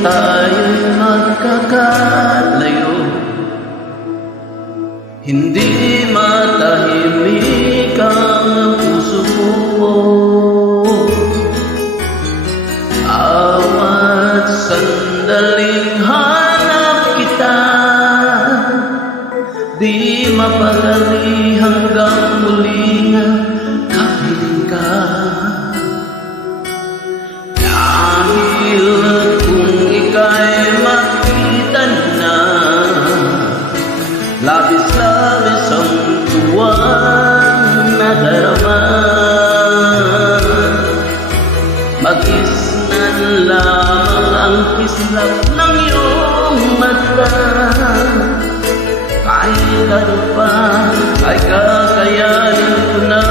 tayo'y magkakalayo. Hindi matahimik ang puso ko. Bawat sandaling hanap kita, di mapadali hanggang muling kapiling ka. Dahil kung ika'y makita na, labis-labis ang tuwang nadarama. Mag-isnan lamang ang kislap ng iyong mata. Kahit ano pa ay kakayanin ko na.